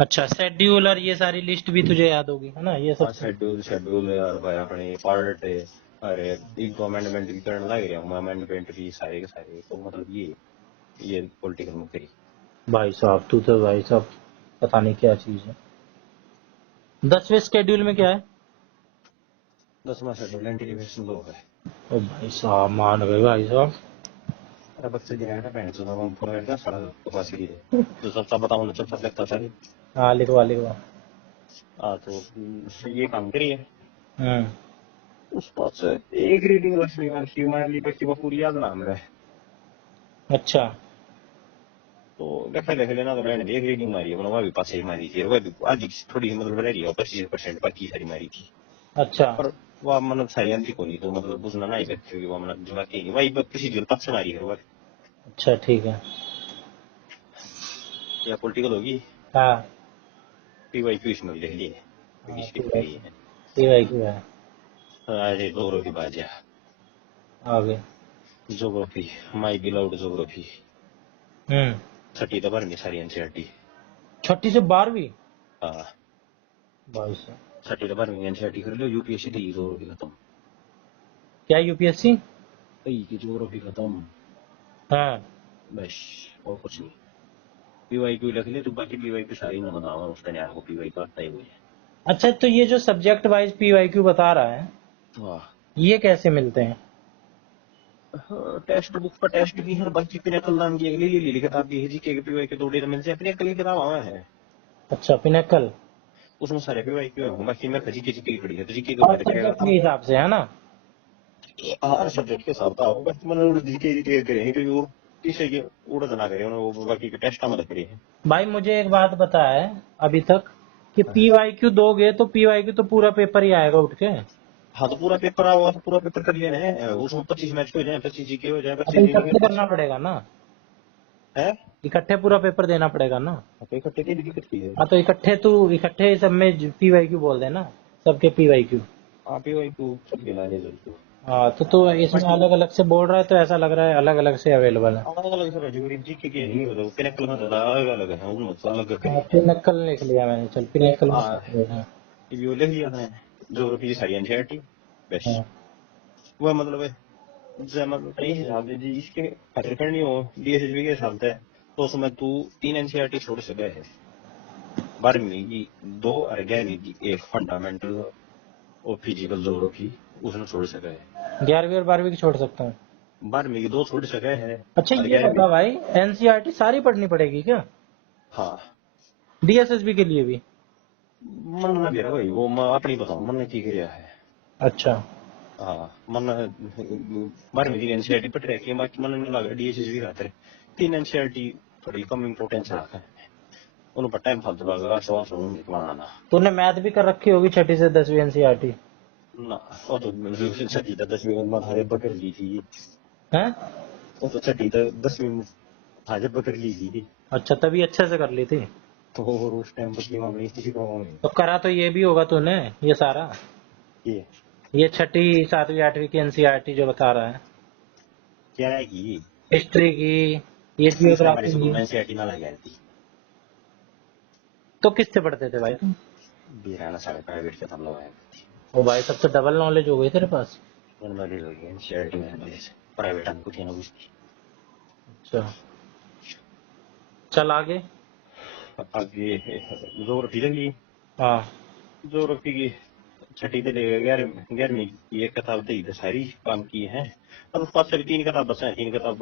अच्छा, शेड्यूल और ये सारी लिस्ट भी तुझे याद होगी, है ना, ये सब। हाँ शेड्यूल शेड्यूल यार भाई अपने पार्ट है। अरे एक अमेंडमेंट भी करने लग रहा हूँ, अमेंडमेंट भी सारे के सारे, तो मतलब ये पॉलिटिकल में करी। भाई साहब, तू तो भाई साहब पता नहीं क्या चीज है। 10वें शेड्यूल में क्या है? 10वां शेड्यूल एंटी डिफेक्शन लॉ है। ओ भाई साहब, मान गए भाई साहब। अरे बच्चे दिया ना पैंट सुना हम पूरा का सारा तो पास ही है। जो सब सब बताऊं ना सब लगता था। हाँ, लिखवा लिखवा। हाँ तो ये काम करिए। हम्म। उस पास से एक रीडिंग रखी हमारे लिए बच्ची को पूरी याद ना है। अच्छा। तो देख लेना तो मैंने एक रीडिंग मारी है, वह भी पास ही मारी थी, वह भी आज थोड़ी मतलब रह रही है 25% बाकी सारी मारी थी। अच्छा। पर वह मतलब सारी अंतिम को नहीं, तो मतलब बुझना नहीं बच्चे वह मतलब जो बाकी वही प्रोसीजर पक्ष मारी है वह। अच्छा, ठीक है। या पॉलिटिकल होगी। हाँ। पीवाई क्यू इसमें लिख ली है क्योंकि हाँ, स्किप ठीक है। करी है। TY की है। अरे जोग्राफी बाजा, आगे। जोग्राफी, माई बिलाउड जोग्राफी। हम्म। छठी तो भरनी सारी एनसीईआरटी। 6ठी से 12वीं? हाँ भाई साहब। छठी तो भरनी एनसीईआरटी कर लो, यूपीएससी दी जोग्राफी खत्म। क्या यूपीएससी? की जोग्राफी खत्म। हाँ। बस और कुछ नहीं। पीवाई क्यू लिख ले तो बाकी पीवाई क्यू सारी ना बनाओ, उसका नहीं आपको पीवाई क्यू आता ही हुई है। अच्छा, तो ये जो सब्जेक्ट वाइज PYQ बता रहा है, वाह। ये कैसे मिलते हैं? टेक्स्ट बुक पर टेस्ट भी है, बाकी पिनकल नाम की अगली ली किताब भी है, जीके के पीवाई के दो डेटा मिलते हैं, पिनकल की किताब आवा है। अच्छा, पिनेकल। उसमें सारे पीवाई क्यू है, बाकी मैं जीके जीके की पढ़ी है, तो जीके के हर ऊपर क्या सब्जेक्ट करता के हूँ। हिसाब से, है ना? हर सब्जेक्ट के साथ आओ, बस मैंने जीके जीके करे हैं क्योंकि वो किसी के उड़द ना करे उन्होंने, वो बाकी के टेस्ट में करे हैं। भाई मुझे एक बात बता है अभी तक कि हाँ PYQ दोगे तो PYQ तो पूरा पेपर ही आएगा उठ के। हाँ, तो पूरा पेपर आओ, तो पूरा पेपर कर लेना है, उसमें 25 मैच हो जाए, 25 जीके हो जाए, तो 25 रीडिंग इकट्ठे करना 25 पड़ेगा ना? है। इकट्ठे पूरा पेपर देना पड़ेगा ना? तो इकट्ठे की दिक्कत की है। हाँ, तो इकट्ठे सब में PYQ बोल देना, सबके PYQ। आप ही वही को सब गिना ले जल्दी। हाँ, तो इसमें बाकी अलग अलग से बोल रहा है तो ऐसा लग रहा है अलग अलग से अवेलेबल है। अलग अलग सब है, जीके के नहीं होता, पिनकल में ज्यादा अलग अलग है, उनमें तो अलग हाँ, करी है। पिनेकल लिख लिया मैंने, चल पिनेकल में हाँ लिख लिया। ये लिख लिया है, ज्योग्राफी सारी एनसीईआरटी। बस हाँ। वह मतलब है, जब मतलब ये हिसाब से जी इसके खातिर करनी हो डीएसएसबी के हिसाब से, तो उसमें तू 3 एनसीईआरटी छोड़ सके है। 12वीं की 2 और 11वीं की एक फंडामेंटल और फिजिकल ज्योग्राफी उसमें छोड़ सके है। 11वीं और 12वीं की छोड़ सकता हूँ? 12वीं की 2 छोड़ सके है। अच्छा, और ये 11वीं बता भाई, NCERT सारी पढ़नी पड़ेगी क्या? हाँ DSSB के लिए भी? मन ना भी वही वो मैं अपनी बताऊँ मन ने की किया है। अच्छा। हाँ मन 12वीं की एनसीईआरटी पढ़ रखी है, बाकी मन नहीं लगा डीएसएसबी खातिर 3 एनसीईआरटी थोड़ी कम इम्पोर्टेंस रखा है, उन पर टाइम फालतू लगेगा, सवाल सुनूंगी निकलना ना। तूने मैथ भी कर रखी होगी 6ठी से 10वीं NCERT? ना वो तो छठी तक 10वीं में माथा पकड़ ली थी। हैं? वो तो छठी तक 10वीं में हाजे पकड़ ली थी। अच्छा, तभी अच्छे से कर ली थी। तो और उस टाइम पर की मामली किसी को तो करा तो ये भी होगा तूने, ये सारा, ये ये 6ठी 7वीं 8वीं की NCERT जो बता रहा है, क्या है कि हिस्ट्री की, ये फीस हमारे जियोग्राफी स्कूल की। में एनसीईआरटी ना लगी थी। तो किससे पढ़ते थे भाई तुम? बीराना साढ़े प्राइवेट से हम लोग आए थे। ओ भाई, तब तो डबल नॉलेज हो गई तेरे पास। उन्होंने लोग एनसीईआरटी में प्राइवेट हमको थी ना उसकी। अच्छा, चल आगे। आगे जोग्राफी लगी। हाँ। जोग्राफी की छठी से लेकर 11वीं की एक किताब थी तो सारी काम की है। और उस पास से 3 किताब बस है, 3 किताब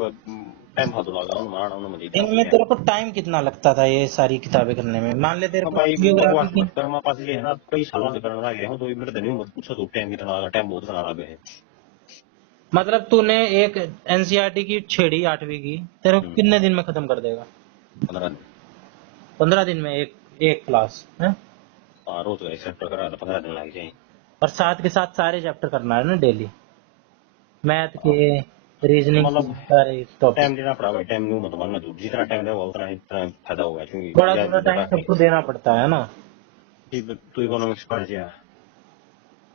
टाइम फालतू लगा उन्होंने मुझे इतना इनमें किया तेरे है। को टाइम कितना लगता था ये सारी किताबें करने में? मान ले तेरे अब पास भाई जियोग्राफी बकवास की, मत कर, हमारे पास ये है ना कई सालों से करने लगे हैं, तो मेरे दिन मत पूछो तो टाइम कितना लगा, टाइम बहुत बना लगे है। मतलब तूने एक NCERT की छेड़ी 8वीं की, तेरे को कितने दिन में खत्म कर देगा? 15 दिन। 15 दिन में एक एक क्लास है? हाँ रोज का एक चैप्टर करा तो 15 दिन लग जाए। और साथ के साथ सारे चैप्टर करना है ना डेली, मैथ के, रीजनिंग के, मतलब सारे टॉपिक। टाइम देना पड़ा भाई, टाइम नहीं मतलब मानना तू जितना टाइम देगा उतना फायदा होगा, थोड़ा क्योंकि यार थोड़ा टाइम बता सबको देना पड़ता है ना। तू इकोनॉमिक्स पढ़ जा।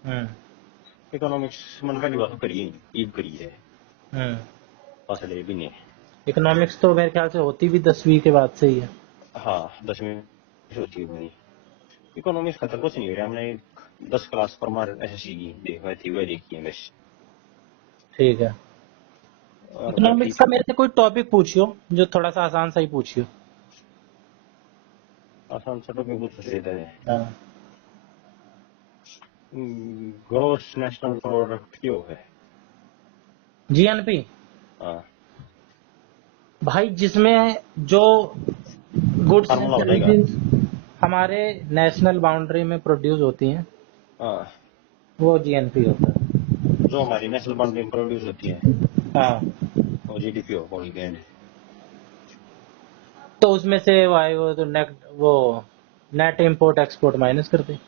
हम्म। इकोनॉमिक्स मन पहली बात तो करिए ईब करी है, हम्म। पास ले भी नहीं। इकोनॉमिक्स तो मेरे ख्याल से होती भी 10वीं के बाद से ही है। हाँ 10वीं सोची हुई इकोनॉमिक्स खतर कुछ नहीं हो रहा हमने 10 क्लास पर मार एसएससी की देखा थी वह देखी है बस ठीक है। और बाकी इकोनॉमिक्स का मेरे से कोई टॉपिक पूछियो जो थोड़ा सा आसान सा ही पूछियो। आसान सा टॉपिक पूछ लेता है हाँ। ग्रोस नेशनल प्रोडक्ट क्यों है जीएनपी हाँ भाई, जिसमें जो गुड्स एंड फार्मूला बताएगा सर्विसेज हमारे नेशनल बाउंड्री में प्रोड्यूस होती हैं, हाँ वो जीएनपी होता है। जो हमारी नेशनल बाउंड्री प्रोड्यूस होती है हाँ, वो जीडीपी हो पॉलीगैंड तो उसमें से भाई वो तो नेट इंपोर्ट एक्सपोर्ट माइनस कर दे।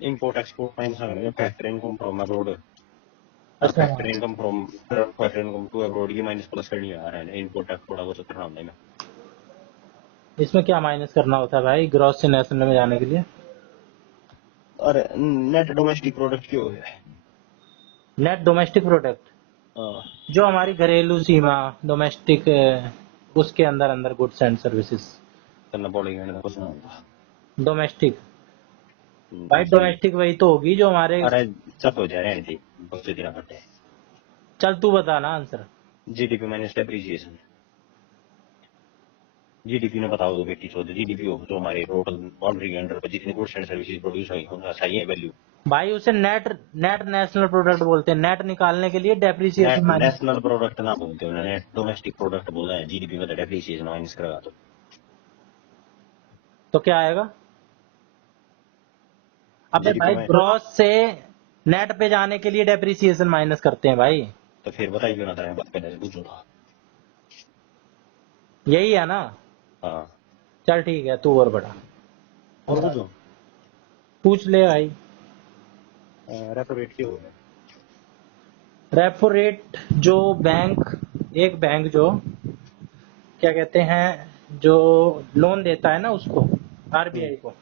import export माइनस करेंगे फैक्टर इनकम फ्रॉम अब्रॉड अच्छा, factor income from factor income to abroad की माइनस प्लस करनी आ रहा है इम्पोर्ट एक्सपोर्ट वो चक्कर हमने में इसमें क्या माइनस करना होता है भाई ग्रॉस से नेशनल में जाने के लिए? और नेट डोमेस्टिक प्रोडक्ट क्यों है नेट डोमेस्टिक प्रोडक्ट हाँ, जो हमारी घरेलू सीमा, डोमेस्टिक, उसके अंदर अंदर गुड्स एंड सर्विसेज। करना पॉलीगैंड का कुछ ना होगा डोमेस्टिक भाई, डोमेस्टिक वही तो होगी जो हमारे। अरे सब हो जा रहे हैं थी बहुत से दिन बटे चल तू बता ना answer. GDP minus depreciation GDP ने बताओ दो बेटी चौदह जीडीपी हो तो हमारे टोटल बाउंड्री के अंडर पर जितने गुड्स एंड सर्विसेज प्रोड्यूस हुई होना चाहिए वैल्यू भाई उसे नेट नेट नेशनल प्रोडक्ट बोलते हैं। नेट निकालने के लिए depreciation net minus. National product ना बोलते हो नेट डोमेस्टिक प्रोडक्ट बोला है जीडीपी में तो डेप्रिसिएशन माइनस करेगा तो क्या आएगा? अबे जीडीपी भाई, में ग्रॉस से नेट पे जाने के लिए डेप्रिसिएशन माइनस करते हैं भाई। तो फिर बताइए क्यों ना था बात पहले से पूछो था यही है ना? हाँ चल ठीक है, तू और बढ़ा। और पूछो पूछ ले भाई। रेपो रेट क्यों है रेपो रेट जो एक बैंक जो क्या कहते हैं, जो लोन देता है ना उसको, आरबीआई को,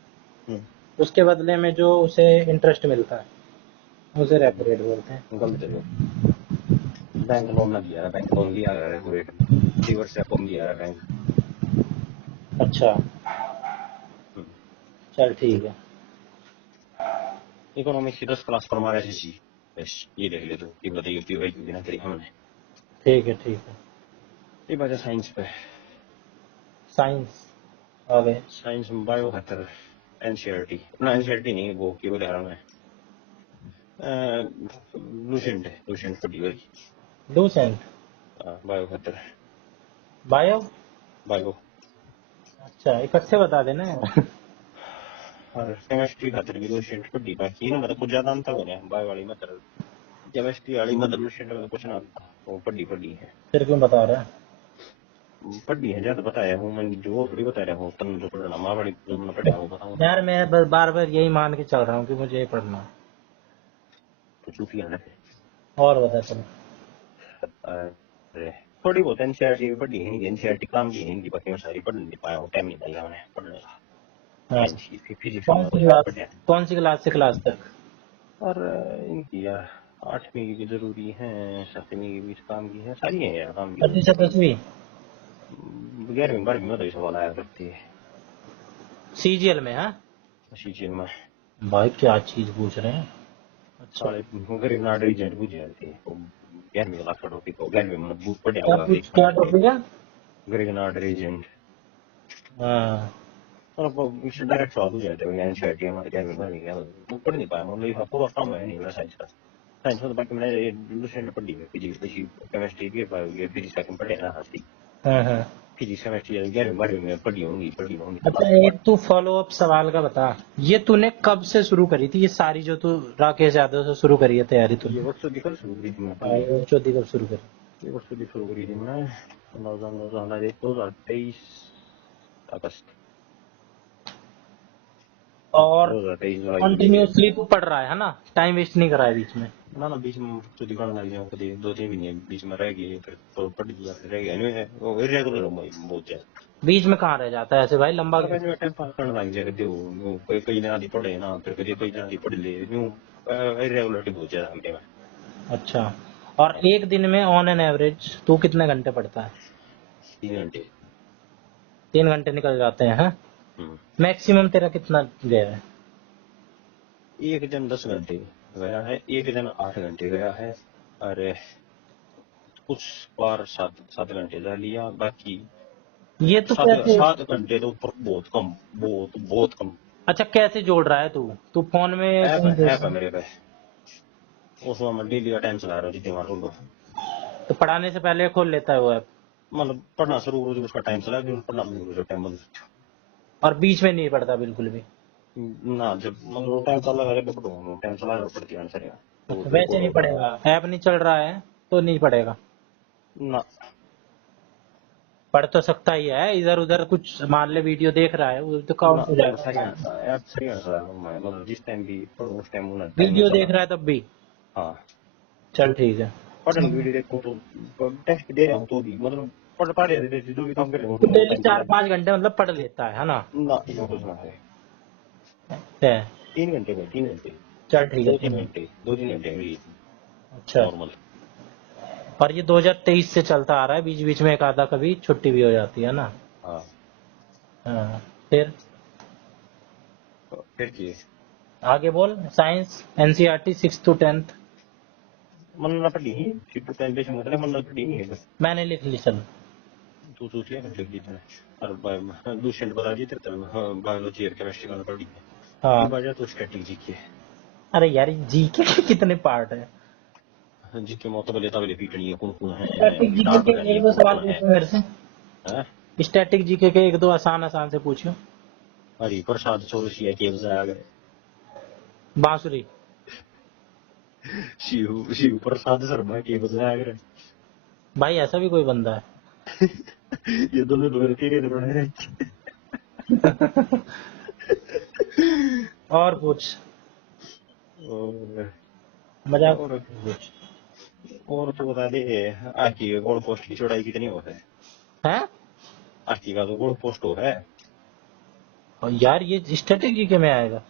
उसके बदले में जो उसे इंटरेस्ट मिलता है उसे रेपो रेट बोलते हैं। गलत है बैंक लोन ना दिया बैंक लोन दिया रेपो रेट रिवर्स रेपो में दिया बैंक अच्छा, चल ठीक है। इकोनॉमिक्स की 10 क्लास पर हमारे एसएससी बस ये देख ले तो ये बताइए पीवाई क्यों बिना करी हमने ठीक है, ठीक है। ये बात साइंस पे साइंस आ गए। साइंस में बायो खतर एनसीईआरटी ना एनसीईआरटी नहीं वो क्यों बता रहा मैं लूसेंट पढ़ी हुई लूसेंट बायो खतर बायो। बायो अच्छा, इकट्ठे बता देना यार। और केमिस्ट्री खातर भी लूसेंट पढ़ी बाकी ना मतलब कुछ ज्यादा अंतर हो गया बायो वाली मतलब केमिस्ट्री वाली मतलब लूसेंट में कुछ ना वो पढ़ी है फिर क्यों बता रहा है? पढ़ी है ज्यादा बताया हूँ मैं जो थोड़ी बता रहा हूँ तुम जो पढ़ना माँ बड़ी तुमने पढ़ा वो बताऊँ यार मैं बार बार यही मान के चल रहा हूँ कि मुझे ये पढ़ना है। तो चूफी आना और बता चलो। अरे थोड़ी बहुत एनसीईआरटी भी पढ़ी है एनसीईआरटी काम की हिंदी बाकी मैं सारी पढ़ नहीं पाया हूँ टाइम नहीं मिला मैंने पढ़ने का हाँ। साइंस फिजिक्स कौन में सी कुछ क्लास पढ़े कौन सी क्लास से क्लास तक? और इनकी यार 8वीं की भी जरूरी है 7वीं की भी काम की है सारी है यार काम की 10वीं 11वीं 12वीं में तो ये सवाल आया करती है सीजीएल में? हाँ इसी चीज में भाई, क्या चीज पूछ रहे हैं? अच्छा, साले गरीब नाड रिजेंट बुझ जाती है 11वीं क्लास का टॉपिक हो 11वीं में बुक पढ़ा क्या हुआ पूछ क्या टॉपिक है? गरीब नाड रिजेंट हाँ। और अब इससे डायरेक्ट सवाल पूछ जाते हैं एनसीईआरटी हमारे 11वीं 12वीं का बुक पढ़ नहीं पाया मतलब ये पूरा काम है नहीं मेरा साइंस का साइंस में तो बाकी मैंने लूसेंट पढ़ी है फिजिक्स केमिस्ट्री भी फिजिक्स का पढ़े ना हाथी हाँ हाँ। फिजिक्स केमिस्ट्री 11वीं 12वीं में पढ़ी होंगी अच्छा, एक तू फॉलो अप सवाल का बता। ये तूने कब से शुरू करी थी ये सारी, जो तू राकेश यादव से शुरू करी है तैयारी ये तूने? वक्त दिखल शुरू करी थी मैं चौथी कब शुरू करी? ये वक्त शुरू करी थी मैं 2023 अगस्त और 2023 जुलाई कंटिन्यूअसली तू पढ़ रहा है ना? टाइम वेस्ट नहीं करा है बीच में? ना ना बीच में तो दिखाने लग गया कभी 2-3 महीने बीच में रह गई फिर तो पढ़ लिया फिर रह गया नहीं वो इरेगुलर बहुत ज्यादा बीच में कहाँ रह जाता है ऐसे भाई, लंबा और मैंने टाइम पास करने लग गया कभी वो कोई कई दिन आदि पढ़े ना फिर कभी कई दिन आदि पढ़ ले यूं इरेगुलरिटी बहुत ज्यादा मेरे में अच्छा, और एक दिन में ऑन एन एवरेज तू कितने घंटे पढ़ता है? 3 घंटे 3 घंटे निकल जाते हैं, हाँ? मैक्सिमम तेरा कितना गया है? एक दिन 10 घंटे गया है, एक दिन 8 घंटे गया है, और कुछ बार 7 घंटे जा लिया, बाकी ये तो कैसे? 7 घंटे तो ऊपर बहुत कम, बहुत बहुत कम। अच्छा, कैसे जोड़ रहा है तू? तू फोन में कहीं देख ऐप है मेरे पे, उसमें मैं डेली का टाइम चला रहा हूँ जितने बार बोलो। तो पढ़ाने से पहले खोल लेता है वो ऐप, मतलब पढ़ना शुरू करो जब उसका टाइम चला, फिर पढ़ना बंद करो जब टाइम बंद। और बीच में नहीं पढ़ता बिल्कुल भी? ना, जब मतलब टाइम चला है जब पढ़ो, टाइम चला है पढ़ती है सर। अच्छा, वैसे नहीं पढ़ेगा? ऐप नहीं चल रहा है तो नहीं पढ़ेगा? ना, पढ़ तो सकता ही है, इधर उधर कुछ मान ले वीडियो देख रहा है वो तो काउंट हो जाएगा। ऐप सही है सर, मैं मतलब जिस टाइम भी पढ़ो उस टाइम उन्हें टाइम में वीडियो चला। देख रहा है तब भी? हाँ, चल ठीक है। पढ़ने की वीडियो देखो तो टेस्ट दे रहा हूँ तो भी मतलब पढ़ रहे थे जो भी काम कर रहे तो हो डेली 4-5 घंटे मतलब पढ़ लेता है ना? ना, ये कुछ ना है। है। 3 घंटे में 3 घंटे, चल ठीक है, 2-3 घंटे, 2-3 घंटे मेरी अच्छा। नॉर्मल। पर ये 2023 से चलता आ रहा है, बीच बीच में एक आधा कभी छुट्टी भी हो जाती है ना? हाँ, हाँ। फिर फिर की आगे बोल। साइंस एनसीईआरटी 6 to 10th मन ना पढ़ी, फिर तो टाइम पे मतलब मन ना पढ़ी नहीं है। मैंने लिख ली। चल तू सोच लिया लिख दी तूने, और दूसरे बता दिए तेरे बायोलॉजी और केमिस्ट्री का पढ़ी है। हाँ। ये बाजा तो स्ट्रेटेजी की है, अरे यार, जीके के कितने पार्ट है? जिसके मौत बले तबले पीटनी है, कौन कौन है, स्टैटिक जीके गिटार के बजानी है, एक दो कौन सवाल कौन है। पूछो मेरे से। हैं? स्टैटिक जीके के एक दो आसान आसान से पूछो। हरि प्रसाद चौरसिया के बजाया गए, बांसुरी। शिव प्रसाद शर्मा के बजाया गए। भाई ऐसा भी कोई बंदा है? ये दोनों लोग तेरे बने हैं। और पूछ। और मजाक और पूछ। और तो बता दे, आपकी गोल पोस्ट की चौड़ाई कितनी हो है? है? आपकी का तो गोल पोस्ट हो है। और यार ये स्टैटिक जीके में आएगा?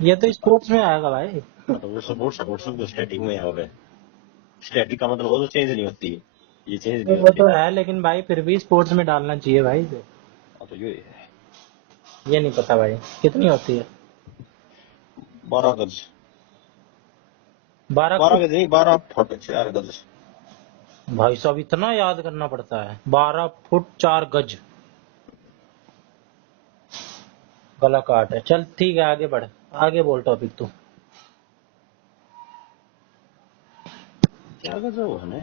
ये तो स्पोर्ट्स में आएगा भाई। मतलब वो सपोर्ट सपोर्ट सब स्टैटिक में हो गए। स्टैटिक का मतलब वो तो चेंज नहीं होती, ये चेंज नहीं वो होती। तो है, लेकिन भाई फिर भी स्पोर्ट्स में डालना चाहिए भाई इसे। हाँ तो ये है। ये नहीं पता भाई कितनी होती है? 12 गज। 12 12 फुट? गज नहीं, 12 फुट 4 गज। भाई साहब इतना याद करना पड़ता है? 12 फुट 4 गज। गला काट है। चल ठीक है, आगे बढ़। आगे बोल टॉपिक तू। 4 गज वो है ना,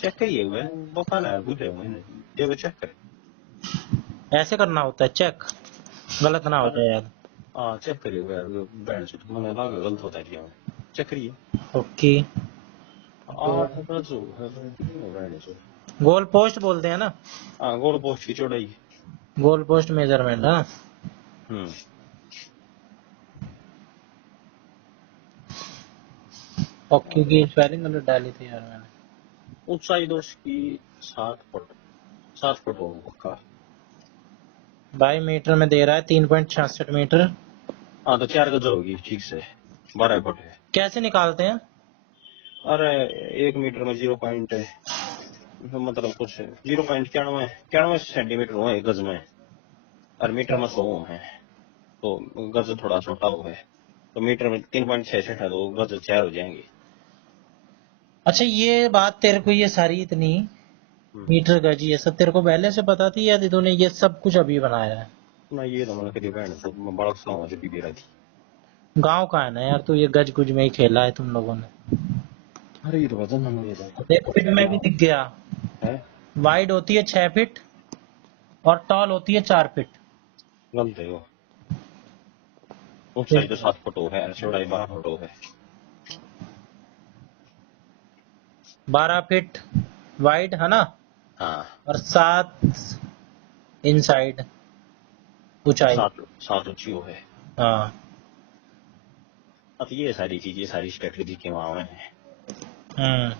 चेक करिए हुए बता ना बुझे हुए देखो चेक कर। ऐसे करना होता है चेक? गलत ना हो अरे जाए यार। हाँ, चेक करिए हुए बैंड से तो मैंने लगा गलत होता है क्या, चेक करिए। ओके। 8 गज है बैंड से। गोल पोस्ट बोलते हैं ना? हाँ, गोल पोस्ट की चौड़ाई। Goal post measurement. हाँ। हम्म, हॉकी की स्पेलिंग गलत डाली थी यार मैंने। ऊंचाई दोष की 7 फुट, 7 फुट होगा पक्का। भाई मीटर में दे रहा है 3.66 मीटर। हाँ तो 4 गज होगी ठीक से, 12 फुट है। कैसे निकालते हैं? अरे 1 मीटर में 0 पॉइंट है, मतलब कुछ 0.91 हो 1 गज में, और मीटर में 100 है, तो गज थोड़ा छोटा हो है, तो मीटर में 3.66 है तो गज 4 हो जाएंगे। अच्छा, ये बात तेरे को ये सारी इतनी मीटर गज ये सब तेरे को पहले से पता थी या तूने ये सब कुछ अभी बनाया है? ना, ये तो मैंने कभी बहन से मैं बड़ा सा जब भी रही थी। गांव का है ना यार, तू ये गज गुज में ही खेला है तुम लोगों ने। अरे ये तो वजन हम ये देख फिट में भी दिख गया। है, वाइड होती है 6 फीट और टॉल होती है 4 फीट। गलत है वो। ऊंचाई तो 7 फुट हो है, चौड़ाई 12 फुट हो है। 12 फीट वाइड है ना? हाँ, और 7 इनसाइड ऊंचाई। 7 ऊंची हो है। हाँ। अब ये सारी चीजें सारी स्ट्रेटेजी के वहां है। हम्म।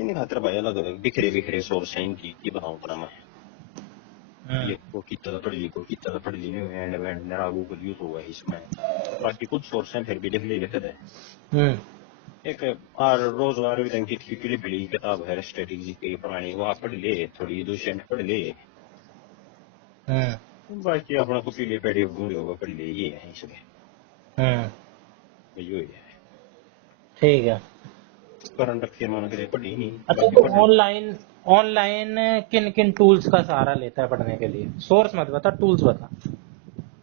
इनकी खातिर भाई अलग अलग बिखरे बिखरे सोर्स हैं इनकी, की बताऊं पर मैं। ये को की तरह पढ़ ली एंड एंड मेरा गूगल यूज हुआ है इसमें। बाकी कुछ सोर्स हैं फिर भी लिखते हैं। हम्म। एक और रोजगार विधन की पीली पीली किताब है स्ट्रेटेजी की पुरानी, वो आप पढ़ ले, थोड़ी दूसरे पढ़ ले। हम्म। बाकी अपना को पीले पेड़े घूरे होगा पढ़ ले ये है इसमें यो है ठीक है। करंट अफेयर मान के पढ़ी नहीं अच्छा बाकी तो पढ़ ऑनलाइन ऑनलाइन किन किन टूल्स का सहारा लेता है पढ़ने के लिए? सोर्स मत बता, टूल्स बता।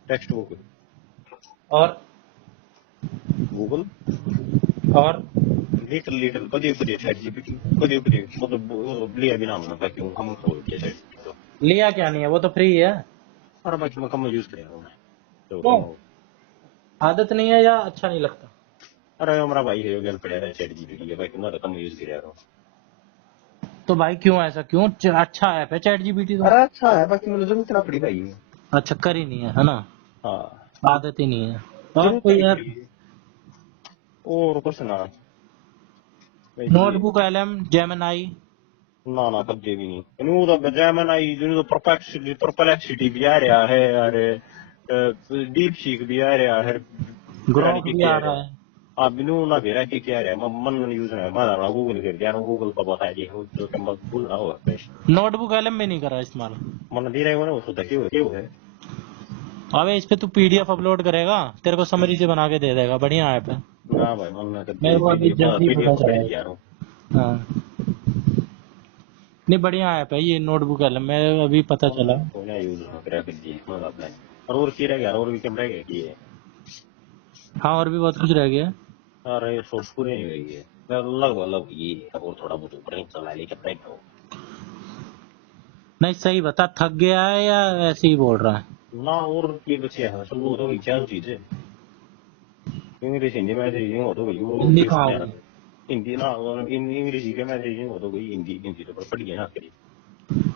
टेक्स्ट बुक और गूगल और लिटिल लिटिल कभी कभी चैट जीपीटी कभी कभी मतलब वो लिया भी नाम ना बाकी हम खोल दिया चैट जीपीटी तो लिया क्या नहीं है, वो तो फ्री है। और बाकी मैं कम यूज कर रहा हूँ तो क्यों? आदत नहीं है या अच्छा नहीं लगता? अरे हमारा भाई है गल पड़ा है चैट जीपीटी के बाकी मैं तो कम यूज कर रहा हूँ तो भाई क्यों ऐसा क्यों? अच्छा ऐप है चैट जीपीटी तो। अरे अच्छा है बाकी मतलब जरूरत ना पड़ी भाई अच्छा कर ही नहीं है ना? हाँ आदत ही नहीं है। और जरूरत कोई नहीं ऐप? पड़ी और कुछ ना भाई नोटबुक एलएम, जेमिनाई? ना ना कभी भी नहीं इन्हों तो जेमिनाई जिन्हों तो परप्लेक्सिटी भी आ रहा है अरे डीप सीक भी आ रहा है पता नहीं ग्रोक भी क्या आ आ रहा रहा है है। आप बिनु ना भी रहा क्या आ रहा है मन यूज है मैं गूगल कर दिया गूगल का बता दिया हो जो कि मत भूल रहा होगा नोटबुक एलएम में नहीं करा इस्तेमाल? मन दे रहा है ना वो तो क्यों है अबे इस पे तू पीडीएफ अपलोड करेगा, तेरे को समरी से बना के दे देगा, बढ़िया ऐप है। ना भाई मन ना मेरे कभी को अभी जल्दी पता पीडीएफ चला पढ़ है। दिया हाँ नहीं, बढ़िया ऐप है ये नोटबुक एलएम, मैं अभी पता चला। को ना यूज ना करा कर दिया मतलब अपना और की रह गया और भी कैमरा गया कि हाँ और भी बहुत कुछ रह गया है। अरे सोच पूरी नहीं हुई है लगभग लगभग ये और थोड़ा बहुत ऊपर नहीं चला लेके बैठ हो नहीं सही बता, थक गया है या ऐसे ही बोल रहा है? ना और ये बच्चे हैं सब लोग तो क्या चीज है इंग्लिश हिंदी में रीडिंग हो तो गई वो हिंदी ये कहाँ सुनने होगी? हिंदी ना इंग्लिश के में रीडिंग हो तो गई हिंदी हिंदी तो पढ़ गया ना करी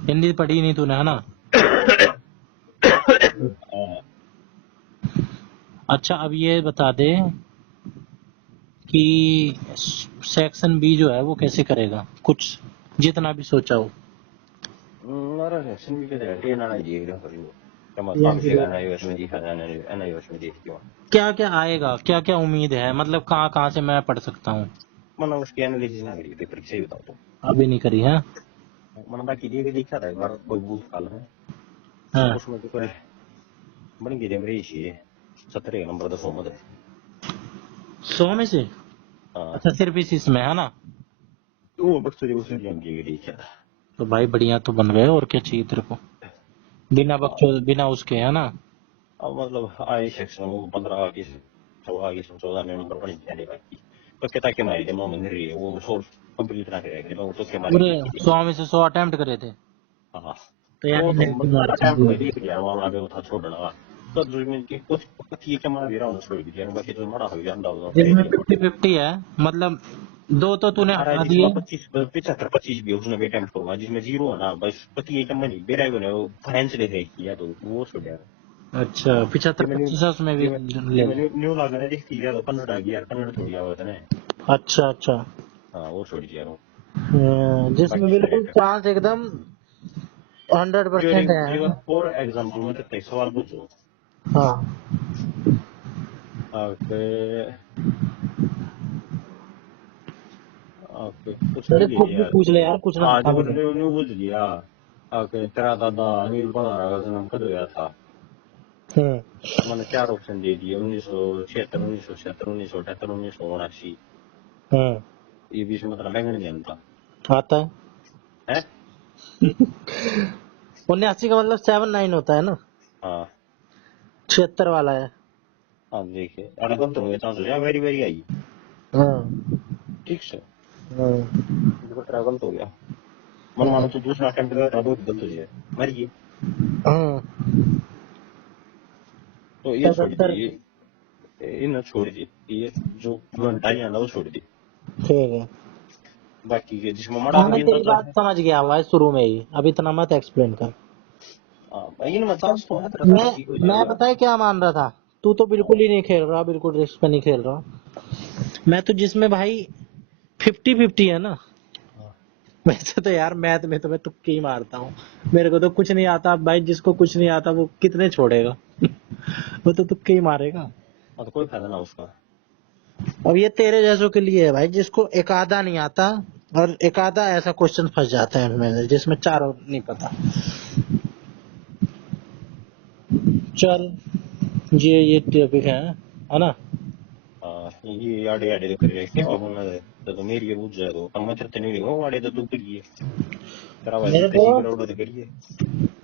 हिंदी पढ़ी नहीं तूने है ना? अच्छा अब ये बता दे कि सेक्शन बी जो है वो कैसे करेगा, कुछ जितना भी सोचा हो। मेरा सेक्शन भी कहते हैं ना ये एकदम करी वो कम काम से गाना यूएस में दिखा जाना है ना यूएस में देख क्यों क्या क्या आएगा, क्या क्या उम्मीद है, मतलब कहाँ कहाँ से मैं पढ़ सकता हूँ? मतलब उसकी एनालिसिस ना करी पेपर से बताओ तो अभी नहीं करी है। मतलब बाकी ये भी दिखा था एक बार कोई बूथ काल है हाँ उसमें तो करे बड़ी गिरे मेरी इसी 17 नंबर 10 मत 100 में से? हाँ अच्छा सिर्फ इस इसमें है ना? वो बस तुझे उसे गेम की गई क्या तो भाई बढ़िया तो बन गए, और क्या चाहिए तेरे को? बिना बख्शो बिना उसके है ना? अब मतलब आई सेक्शन वो 15 आगे से 14 आगे से 14 नंबर पड़ी जाने बाकी तो कहता कि मैं डेमो में नहीं वो सोर्स कंप्लीट ना करेगा वो तो क्या मारी पूरे थी 100 में से 100 अटेम्प्ट करे थे? हाँ तो यार वो तो नेगेटिव मतलब मार्किंग अटेम्प्ट भी में होगी। देख लिया वहां पे वो था छोड़ना तो जिसमें कि कुछ ये क्या मार दिया उन्होंने छोड़ दिया बाकी तो मरा हो गया अंदाज ना जिसमें फेल 50-50 है, मतलब दो तो तूने अरे हटा जिसमें दिए। 25 भी उसने भी अटेम्प्ट करूंगा जिसमें जीरो है ना बस पति एक नंबर नहीं बेरा ने वो फाइनेंस ले किया तो वो छोड़ दिया अच्छा 75-25 में भी ले ले। न्यू लगा ने देख लिया तो कन्नड़ आ गया कन्नड़ छोड़ दिया होता है अच्छा अच्छा। हाँ वो छोड़ दिया जिसमें बाकी बिल्कुल डायरेक्ट चांस एकदम 100% ड्यूरिंग है। जीवन फॉर एग्जांपल में तो सवाल पूछो हाँ ओके ओके कुछ अरे भी ले कुछ भी लिया पूछ ले यार, कुछ ना हाँ बता जो भी दे। न्यू न्यू पूछ लिया ओके तेरा दादा अनिल बना का जन्म कब हुआ था हम्म मैंने 4 ऑप्शन दे दिए 1976 1976 1978 1979 हम्म ये बीच में मतलब बैंगन नहीं था आता है। है 79 का मतलब 79 होता है ना? हाँ 76 वाला है। हाँ देखिए अरे कब तो हुए चांस हो वेरी वेरी आई हाँ ठीक से हाँ देखो ट्रैवल तो हो गया मन हाँ मानो तो दूसरा अटेम्प्ट कर बहुत गलत हो जाए मरिए हाँ। तो ये छोड़ 77। दी इन छोड़ दी ये जो घंटा ही आना वो छोड़ दी ठीक है। बाकी के जिसमें मड़ा हाँ हो मैं गया तेरी था बात समझ गया भाई, शुरू में ही, अब इतना मत एक्सप्लेन कर। इन में चांस तो है तेरा मैं चांस ठीक हो मैं जाएगा पता है क्या मान रहा था, तू तो बिल्कुल ही नहीं खेल रहा, बिल्कुल रिस्क पे नहीं खेल रहा। मैं तो जिसमें भाई 50-50 है ना, वैसे तो यार मैथ में तो मैं तुक्के ही मारता हूँ। मेरे को तो कुछ नहीं आता भाई, जिसको कुछ नहीं आता वो कितने छोड़ेगा? वो तो तुक्के ही मारेगा। तो कोई फायदा ना उसका अब ये तेरे जैसों के लिए है भाई, जिसको एक आधा नहीं आता, और एक आधा ऐसा क्वेश्चन फंस जाता है इनमें जिसमें चारों नहीं पता। चल ये टॉपिक है ना। ये आड़े आड़े तो कर क्या होना है तो मेरी ये बुझ जाए तो हम चलते नहीं हो आड़े तो तू करिए तेरा वाजी मेरे को तही करोड़ तो करिए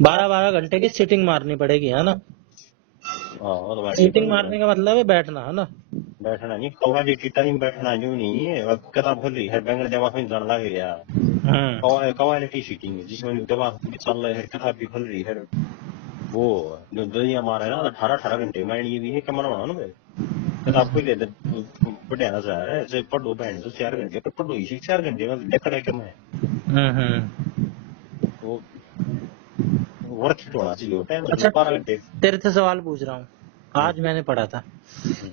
12-12 घंटे की सीटिंग मारनी पड़ेगी, है ना। हाँ वो तो बात सीटिंग है मारने का मतलब है बैठना, है ना। बैठना नहीं कौवा जी टाइम बैठना जो नहीं है अब किताब खोल रही है बैंगन जमा में जान लग गया हम्म क्वालिटी सीटिंग है जिसमें दिमाग भी चल रहा है किताब भी खुल रही है वो जो दुनिया मारा है ना 18-18 घंटे में ये भी है क्या मना ना भाई किताब खोल ले बढ़िया नजर आ रहा है जब पढ़ो बहन तो 4 घंटे पर पढ़ो इसी 4 घंटे में देख रहा है कि मैं हम्म। वो वर्क हिट होना चाहिए होता है अच्छा, मतलब 12 घंटे तेरे से सवाल पूछ रहा हूँ। हम्म, आज मैंने पढ़ा था हम्म,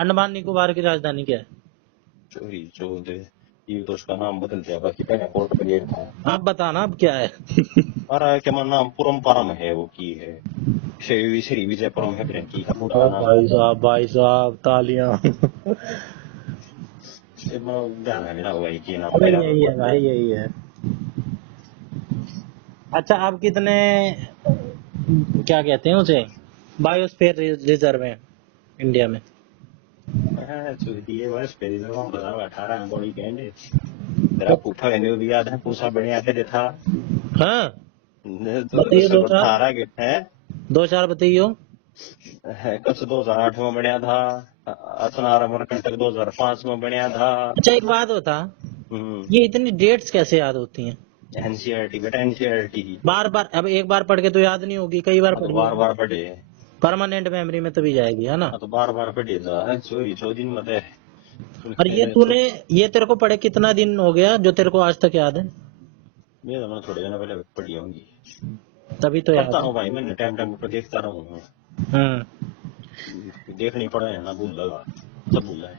अंडमान निकोबार की राजधानी क्या है? चोरी चोर ये तो उसका नाम बदल दिया बाकी पहले पोर्ट ब्लेयर था आप बताना अब क्या है। और क्या नाम पुरम है वो की है श्री विजयपुरम है प्रियंकी का ओ पूरा नाम भाई साहब तालियां। ध्यान है ना वही की नाम अरे पहले यही है भाई, यही है। अच्छा, आप कितने क्या कहते हैं उसे, बायोस्फीयर रिजर्व है इंडिया में? चोरी ये वर्ष पहले जब हम 18 बॉडी कैंड तेरा पूछा कहने भी याद है पूछा बढ़िया थे था हाँ, तो बताइए दो सब चार। 18 के है दो चार बताइयो। कब से 2008 में बढ़िया था असनारा मरकंटक 2005 में बढ़िया था अच्छा, एक बात बता, ये इतनी डेट्स कैसे याद होती हैं? एनसीईआरटी बेटा एनसीईआरटी की बार बार, अब एक बार पढ़ के तो याद नहीं होगी, कई बार हाँ तो पढ़ी बार होगी। बार पढ़े परमानेंट मेमोरी में तभी जाएगी, है ना। हाँ तो बार बार पढ़े था चोरी 14 में थे और ये तूने, ये तेरे को पढ़े कितना दिन हो गया जो तेरे को आज तक याद है? ये तो मैंने थोड़े दिन पहले पढ़ी होंगी तभी तो याद पढ़ता है। हूँ भाई मैंने टाइम टाइम पर देखता रहूँ हम्म। देखनी पड़ा है ना भूल लगा सब भूल है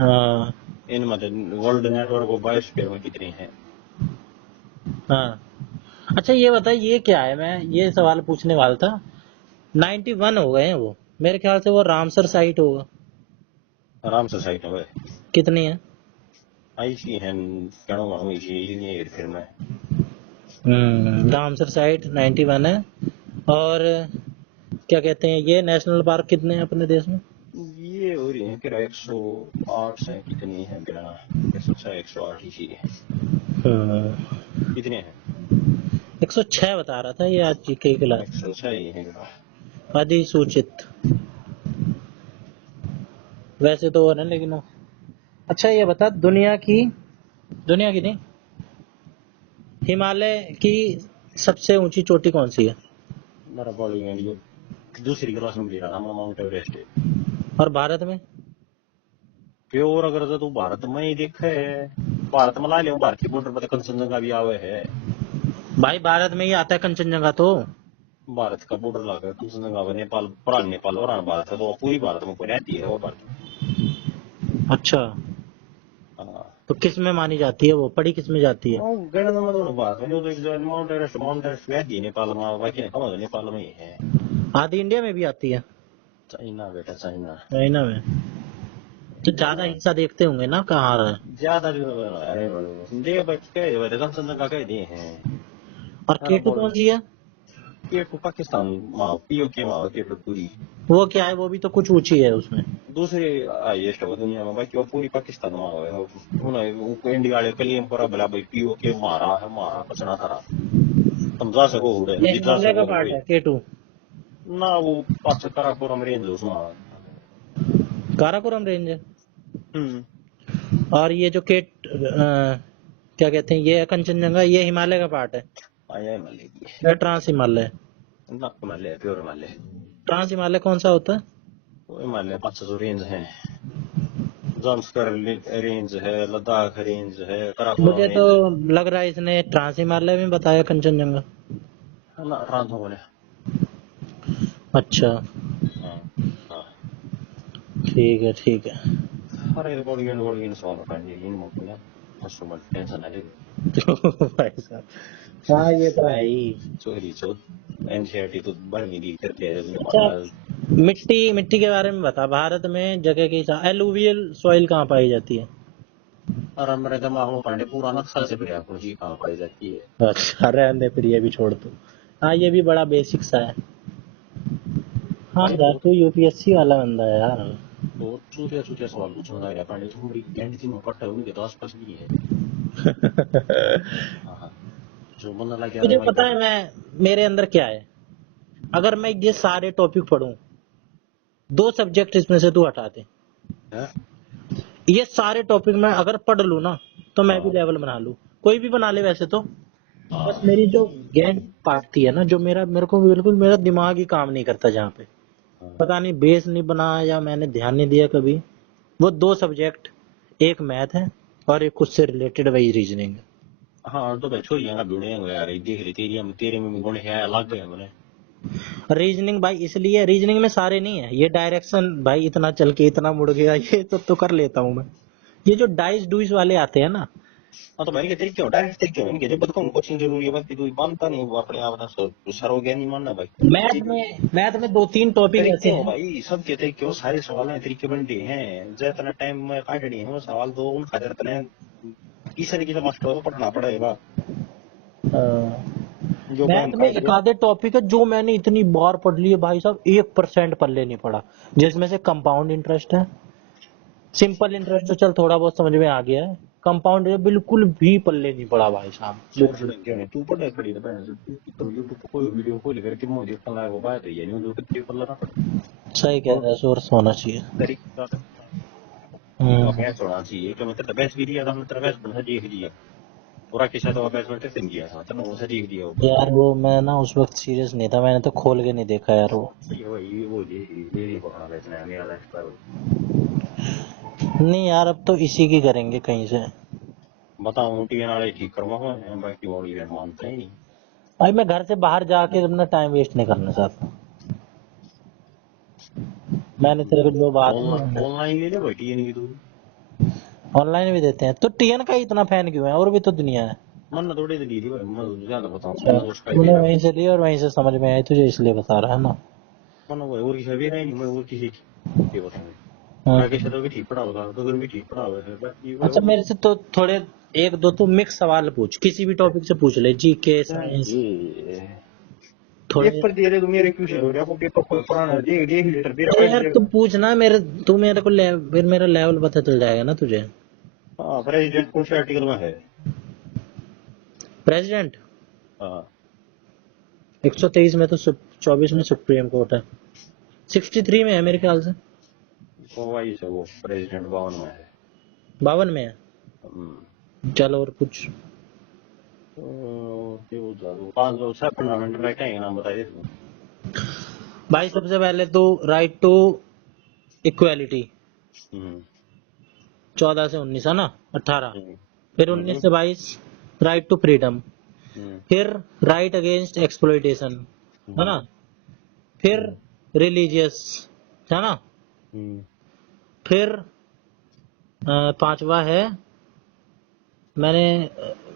हाँ इन मतलब वर्ल्ड नेटवर्क ऑफ बायोस्फीयर में कितने हैं हाँ। अच्छा ये बता, ये क्या है, मैं ये सवाल पूछने वाला था। 91 हो गए हैं वो, मेरे ख्याल से वो रामसर साइट होगा। आराम से साइट है कितनी है? आई सी है कहूँगा ये फिर मैं रामसर साइट 91 है। और क्या कहते हैं, ये नेशनल पार्क कितने हैं अपने देश में? ये हो रही है कि 108 से कितनी है मेरा 106 108 ही चीजें कितने हैं 106 बता रहा था ये आज जीके की क्लास। 106 ही है मेरा अधिसूचित, वैसे तो और है लेकिन वो। अच्छा ये बता, दुनिया की नहीं, हिमालय की सबसे ऊंची चोटी कौन सी है? मेरा बॉडी में ये दूसरी क्लास में ले रहा था माउंट एवरेस्ट है और भारत में? प्योर अगर तो तू भारत में ही देखे भारत में ला लियो भारतीय बॉर्डर पर कंचनजंगा भी आवे है भाई भारत में ही आता है कंचनजंगा तो। भारत का बॉर्डर लाकर कंचनजंगा में नेपाल पुरान नेपाल और भारत है तो पूरी भारत में कोई रहती है वो भारत अच्छा, हाँ तो किस में मानी जाती है वो, पड़ी किस में जाती है? गणना में तो बात है जो तो एक माउंट एवरेस्ट रहती है नेपाल में बाकी नहीं कहाँ नेपाल में ही है आधी इंडिया में भी आती है। चाइना बेटा चाइना चाइना में तो ज्यादा हिस्सा देखते होंगे ना कहाँ रहा है। ज्यादा जो अरे दे बच के कंचनजंगा कह दिए हैं और अरे केटू बोल कौन सी है? ये तो पाकिस्तान माँ पीओके माँ के पूरी वो क्या है, वो भी तो कुछ ऊंची है उसमें। दूसरे हाईएस्ट हो दुनिया में बाकी वो पूरी पाकिस्तान में है उन्हें इंडिया वाले कलियम पर भला भाई पीओके मारा है मारा पचना तारा समझा सको उड़े ये जिता हिमालय का सको तो पार्ट भाई है केटू। ना वो पास कराकोरम रेंज उसमें काराकोरम रेंज है। हम्म और ये जो क्या कहते हैं, ये है कंचनजंगा, ये हिमालय का पार्ट है आया हिमालय की या ट्रांस हिमालय? ना हिमालय प्योर हिमालय ट्रांस हिमालय कौन सा होता है? वो हिमालय 500 रेंज है जांस्कर रेंज है लद्दाख रेंज है कराकोरम मुझे तो रेंज लग रहा है इसने ट्रांस हिमालय में बताया कंचनजंगा। है ना ट्रांस हो गया अच्छा, हाँ हाँ ठीक है ठीक है। अरे बॉडी सॉल्व कर दी इन मुझे कस्टमर टेंशन है भाई साहब, हाँ ये तो है ही। चोरी चोर एनसीईआरटी तो बड़ी दी करते अच्छा, हैं मिट्टी मिट्टी के बारे में बता, भारत में जगह के हिसाब एलुवियल सॉइल कहाँ पाई जाती है? और हमारे दिमाग में पढ़ने पूरा नक्शा से फिर आपको जी कहाँ पाई जाती है अच्छा रहने दे, फिर ये भी छोड़ दो। हाँ ये भी बड़ा बेसिक सा है। हाँ यार, तू यूपीएससी वाला बंदा है यार। तो चूतिया चूतिया सवाल पूछना है पांडे, थोड़ी कैंटीन में पट्टा उनके तो आसपास भी है। हाँ, जो बनना लगे तुझे पता है मैं मेरे अंदर क्या है? अगर मैं ये सारे टॉपिक पढ़ूं, 2 सब्जेक्ट इसमें से तू हटा दे, ये सारे टॉपिक मैं अगर पढ़ लूं ना, तो मैं भी लेवल बना लूं, कोई भी बना ले वैसे तो। बस मेरी जो गैंग पार्टी है ना, जो मेरे को बिल्कुल मेरा दिमाग ही काम नहीं करता, जहाँ पे पता नहीं बेस नहीं बना या मैंने ध्यान नहीं दिया कभी। वो 2 सब्जेक्ट, एक मैथ है और एक उससे रिलेटेड वही रीजनिंग है। हाँ तो भाई छोड़िए ना भिड़े यार, देख रही तेरे में गुण है अलग है मैंने। रीजनिंग भाई इसलिए, रीजनिंग में सारे नहीं है, ये डायरेक्शन भाई इतना चल के इतना मुड़ गया, ये तो कर लेता हूँ मैं। ये जो डाइस डुइस वाले आते हैं ना, हाँ तो मैंने तरीके हो डायरेक्ट तरीके हो इनके, जब तक कोचिंग जरूरी है बाकी तू मानता नहीं, वो अपने आप ना सर्वज्ञानी मानना भाई। मैथ में 2-3 टॉपिक तरीके ऐसे हो हैं। भाई, सबके तरीके हो, सारे सवाल हैं तरीके बनते हैं, जितना टाइम में काटनी है वो सवाल तो उनका जितना किसी न किसी मास्टर को पढ़ना पड़ेगा। जो मैथ बहन में काट एक गया। आधे टॉपिक है जो मैंने इतनी बार पढ़ लिए भाई साहब, 1% पल्ले नहीं पड़ा, जिसमें से कंपाउंड इंटरेस्ट है। सिंपल इंटरेस्ट तो चल थोड़ा बहुत समझ में आ गया है, कंपाउंड बिल्कुल भी पल्ले नहीं पड़ा भाई साहब, बिल्कुल। तू पढ़े खड़ी तो बहन तो यूट्यूब पर कोई वीडियो खोल करके मुझे देखना है वो बात है, ये नहीं जो कितनी पढ़ लेना सही कह रहा है, सोर्स होना चाहिए। तरीका अभ्यास होना चाहिए कि मतलब अभ्यास भी दिया था, मतलब अभ्यास बना देख लिया पूरा किस्सा, तो अभ्यास में टेस्ट किया था तो वो से देख दिया ऊपर यार वो मैं ना उस वक्त सीरियस नहीं था, मैंने तो खोल के नहीं देखा यार वो। ये वो ये पकड़ा बैठना है मेरा लाइफ। नहीं यार, अब तो इसी की करेंगे कहीं से। बताओ टीवी नाले ठीक करवाओ, बाकी वो ये मानते ही नहीं। भाई मैं घर से बाहर जाके अपना टाइम वेस्ट नहीं करना चाहता। मैंने तेरे को जो बात ऑनलाइन ले ले भाई टीएन की तू। ऑनलाइन भी देते हैं, तो टीएन का ही इतना फैन क्यों है? और भी तो दुनिया है। मन थोड़ी दी थी भाई, मैं ज्यादा बताऊं अच्छा, दोस्त का तूने दे वहीं से लिया और वहीं से समझ में आई तुझे, इसलिए बता रहा है ना। मन वो और किसी भी नहीं, मैं और किसी के बताऊं हाँ। बाकी से तो भी ठीक पढ़ा होगा तो भी ठीक पढ़ा होगा बाकी अच्छा, मेरे से तो थोड़े 1-2 तो मिक्स सवाल पूछ, किसी भी टॉपिक से पूछ ले, जीके साइंस ये थोड़े। पेपर दे रहे तो मेरे क्यों से हो रहा है, वो पेपर कोई पुराना देख देख लीटर मेरा तो पैसे यार देगा। तू पूछना मेरे, तू मेरे को फिर मेरा लेवल पता चल जाएगा ना तुझे। हाँ प्रेसिडेंट कौन से आर्टिकल में है। प्रेसिडेंट हाँ 123 में तो 24 में सुप्रीम कोर्ट है, 63 में है मेरे ख्याल से, तो वही से वो प्रेसिडेंट 52 में है। 52 में है। चल और कुछ। तो 5 टूर्नामेंट बैठे नाम बताइए। भाई सबसे पहले तो राइट टू इक्वालिटी, 14 से 19 है ना, 18। फिर 19 से 22 राइट टू फ्रीडम। फिर राइट अगेंस्ट एक्सप्लॉइटेशन, है ना। फिर रिलीजियस, है ना। फिर 5वां है, मैंने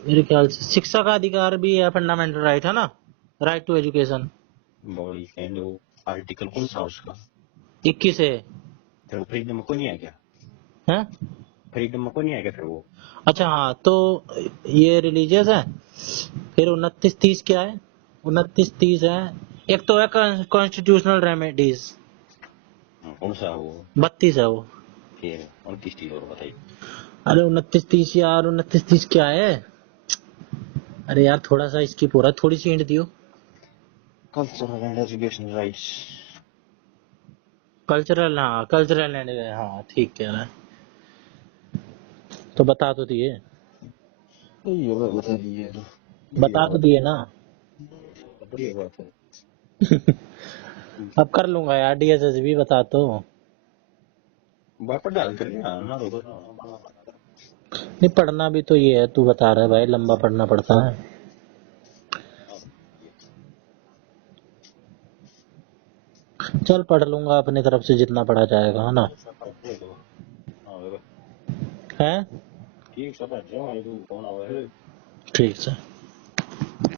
मेरे ख्याल से शिक्षा का अधिकार भी है, फंडामेंटल राइट है ना, right to education. Body and वो आर्टिकल कौन सा उसका 21 है। फिर फ्रीडम को नहीं आ गया, हैं? फ्रीडम को नहीं आ गया फिर वो। अच्छा हाँ, तो ये रिलीजियस है। फिर 29-30 क्या है? 29-30 है, एक तो है कॉन्स्टिट्यूशनल रेमेडीज, कौन सा वो 32 है वो। फिर 29 और बताइए। अरे 29-30 यार, 29-30 क्या है? अरे यार थोड़ा सा स्किप हो रहा है, थोड़ी सी हिंट दियो। Cultural and education rights. Cultural, हाँ कल्चरल एंड, हाँ ठीक कह रहा है। तो बता तो दिए, ये बता दिए तो बता तो दिए ना। बढ़िया बात है। अब कर लूंगा यार, डीएसएस भी बता तो। बापर डाल कर ना तो नहीं पढ़ना भी तो ये है, तू बता रहा है भाई लंबा पढ़ना पड़ता है। चल पढ़ लूंगा अपनी तरफ से जितना पढ़ा जाएगा, है ना। है ठीक सब है, जो है तू कौन आवे। ठीक है।